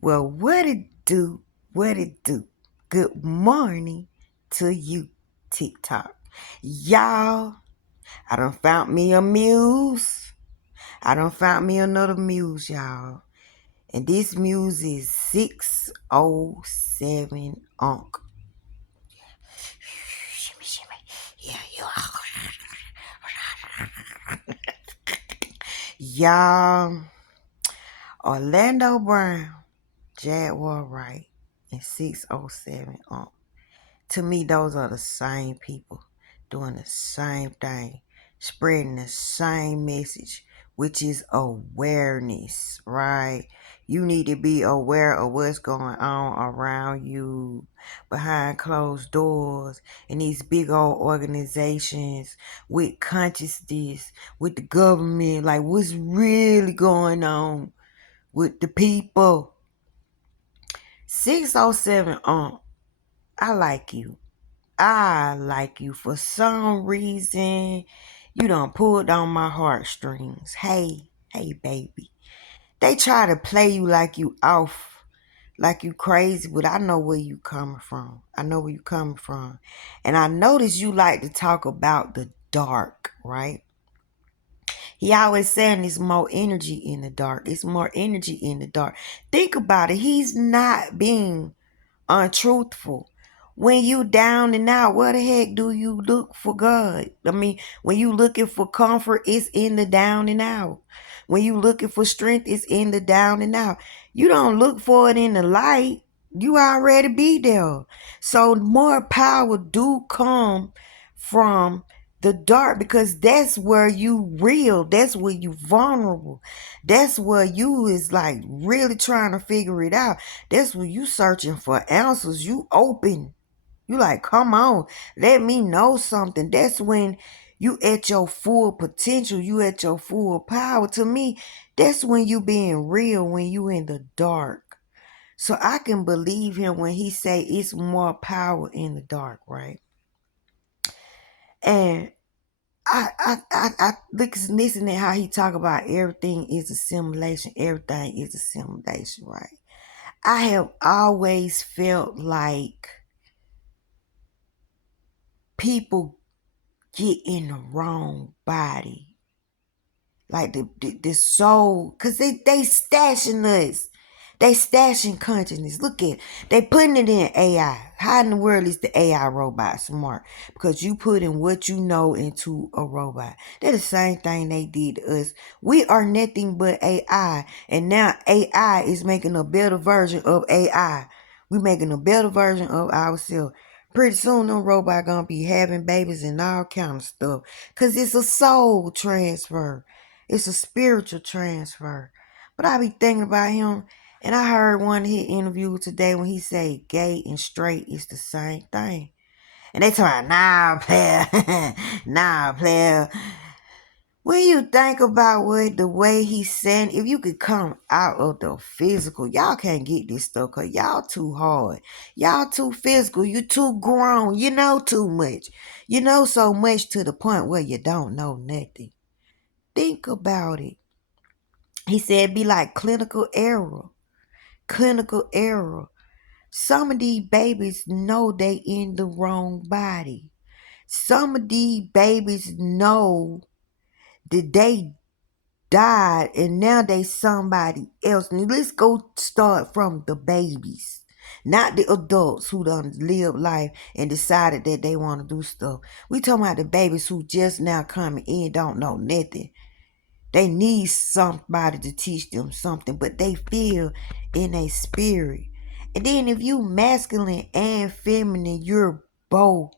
Well, what it do? What it do? Good morning to you, TikTok. Y'all, I done found me a muse. I done found me another muse, y'all. And this muse is 607 Unk. Shimmy, shimmy. Yeah, y'all. Orlando Brown, Jaguar Wright, and 607 Unk. To me, those are the same people doing the same thing, spreading the same message, which is awareness, right? You need to be aware of what's going on around you behind closed doors in these big old organizations with consciousness, with the government, like what's really going on with the people. 607 I like you. I like you. For some reason, you done pulled on my heartstrings. Hey, baby. They try to play you like you off, like you crazy, but I know where you coming from. I know where you coming from. And I notice you like to talk about the dark, right? He always saying there's more energy in the dark. It's more energy in the dark. Think about it. He's not being untruthful. When you down and out, where the heck do you look for God? I mean, when you looking for comfort, it's in the down and out. When you looking for strength, it's in the down and out. You don't look for it in the light. You already be there. So more power do come from the dark, because that's where you real. That's where you vulnerable. That's where you is like really trying to figure it out. That's when you searching for answers. You open. You like, come on, let me know something. That's when you at your full potential. You at your full power. To me, that's when you being real, when you in the dark. So I can believe him when he say it's more power in the dark, right? And I listen to how he talk about everything is a simulation. Everything is a simulation, right? I have always felt like people get in the wrong body. Like the soul, because they stashing us. They stashing consciousness. Look at it. They putting it in AI. How in the world is the AI robot smart? Because you put in what you know into a robot. They're the same thing they did to us. We are nothing but AI. And now AI is making a better version of AI. We making a better version of ourselves. Pretty soon them robot gonna be having babies and all kind of stuff. Cause it's a soul transfer. It's a spiritual transfer. But I be thinking about him, and I heard one of his interviews today when he said gay and straight is the same thing. And they talking, nah, player, nah, player. When you think about what the way he's saying, if you could come out of the physical, y'all can't get this stuff because y'all too hard. Y'all too physical. You too grown. You know too much. You know so much to the point where you don't know nothing. Think about it. He said be like clinical error. Clinical error. Some of these babies know they in the wrong body. Some of these babies know that they died and now they somebody else. And let's go start from the babies. Not the adults who done lived life and decided that they want to do stuff. We talking about the babies who just now coming in, don't know nothing. They need somebody to teach them something, but they feel in a spirit. And then if you masculine and feminine, you're both.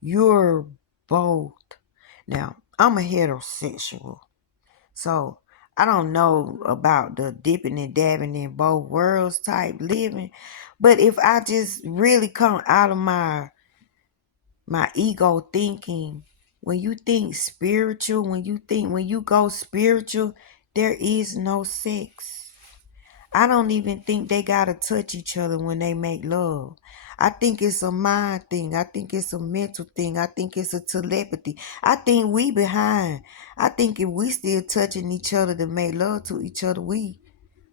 You're both. Now, I'm a heterosexual. So I don't know about the dipping and dabbing in both worlds type living. But if I just really come out of my ego thinking, when you think spiritual, when you go spiritual, there is no sex. I don't even think they gotta touch each other when they make love. I think it's a mind thing. I think it's a mental thing. I think it's a telepathy. I think we behind. I think if we still touching each other to make love to each other, we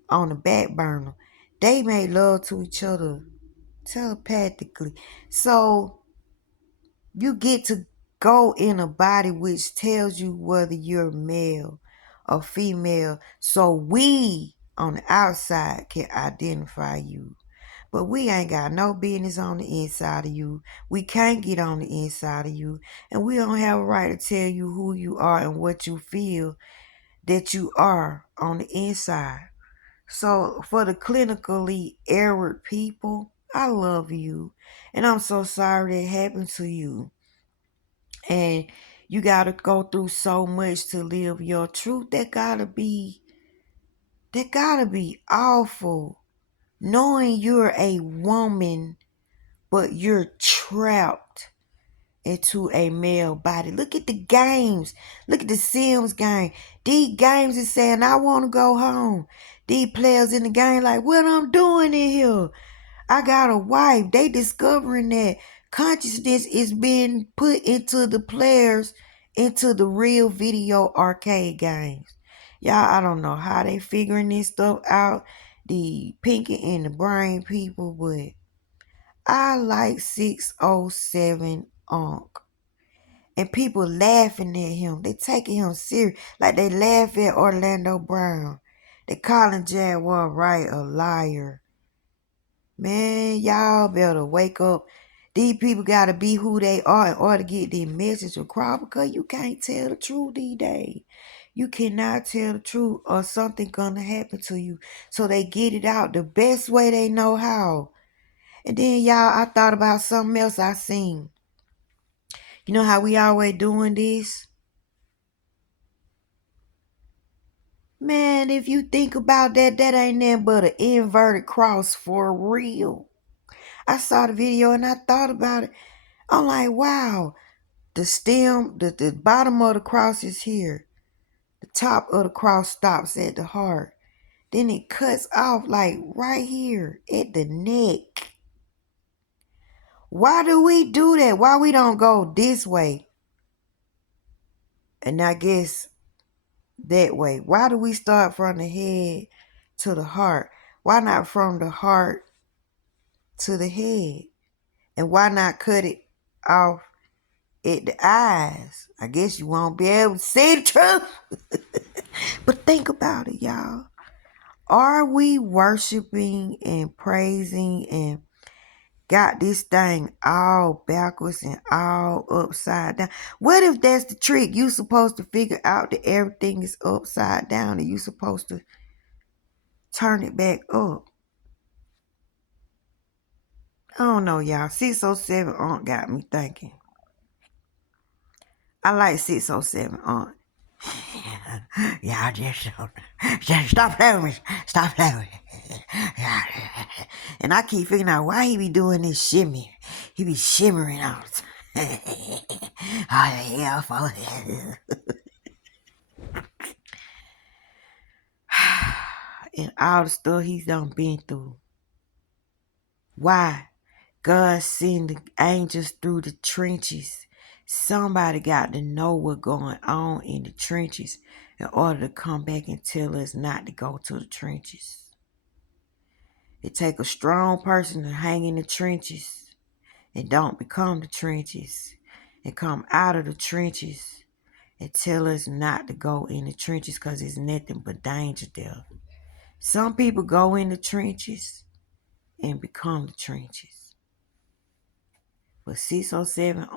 on the back burner. They made love to each other telepathically. So you get to go in a body which tells you whether you're male or female. So we on the outside can identify you. But we ain't got no business on the inside of you. We can't get on the inside of you. And we don't have a right to tell you who you are and what you feel that you are on the inside. So for the clinically error people, I love you. And I'm so sorry that happened to you. And you gotta go through so much to live your truth. That gotta be awful. Knowing you're a woman, but you're trapped into a male body. Look at the games. Look at the Sims game. These games is saying, I want to go home. These players in the game like, what I'm doing in here? I got a wife. They discovering that consciousness is being put into the players, into the real video arcade games. Y'all, I don't know how they figuring this stuff out. The Pinky and the Brain people, but I like 607 Unc. And people laughing at him. They taking him serious. Like they laugh at Orlando Brown. They calling Jaguar Wright a liar. Man, y'all better wake up. These people gotta be who they are in order to get their message across, because you can't tell the truth these days. You cannot tell the truth or something gonna happen to you. So they get it out the best way they know how. And then y'all, I thought about something else I seen. You know how we always doing this? Man, if you think about that, that ain't nothing but an inverted cross for real. I saw the video and I thought about it. I'm like, wow, the stem, the bottom of the cross is here. The top of the cross stops at the heart. Then it cuts off like right here at the neck. Why do we do that? Why we don't go this way? And I guess that way. Why do we start from the head to the heart? Why not from the heart to the head? And why not cut it off at the eyes? I guess you won't be able to see the truth. But think about it, y'all. Are we worshiping and praising and got this thing all backwards and all upside down? What if that's the trick? You supposed to figure out that everything is upside down and you supposed to turn it back up. I don't know, y'all. 607 Aunt got me thinking. I like 607 Aunt. Y'all just stop playing with me. Stop playing with me. And I keep figuring out why he be doing this shimmy. He be shimmering all the time. Oh, yeah, folks. And all the stuff he's done been through. Why? God send the angels through the trenches. Somebody got to know what's going on in the trenches in order to come back and tell us not to go to the trenches. It take a strong person to hang in the trenches and don't become the trenches and come out of the trenches and tell us not to go in the trenches because there's nothing but danger there. Some people go in the trenches and become the trenches. But 607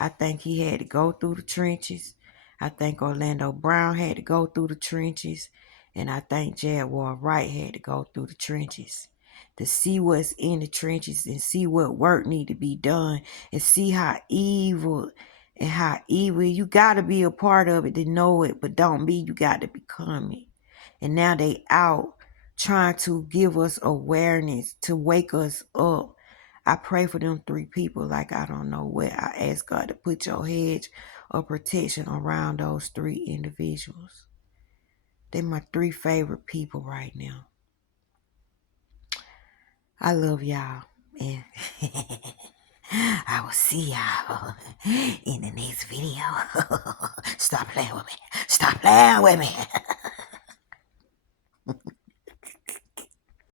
I think he had to go through the trenches. I think Orlando Brown had to go through the trenches. And I think Jaguar Wright had to go through the trenches to see what's in the trenches and see what work need to be done and see how evil you got to be a part of it to know it, but don't be, you got to become it. And now they out trying to give us awareness, to wake us up. I pray for them 3 people like I don't know what. I ask God to put your hedge of protection around those 3 individuals. They're my 3 favorite people right now. I love y'all. And I will see y'all in the next video. Stop playing with me. Stop playing with me.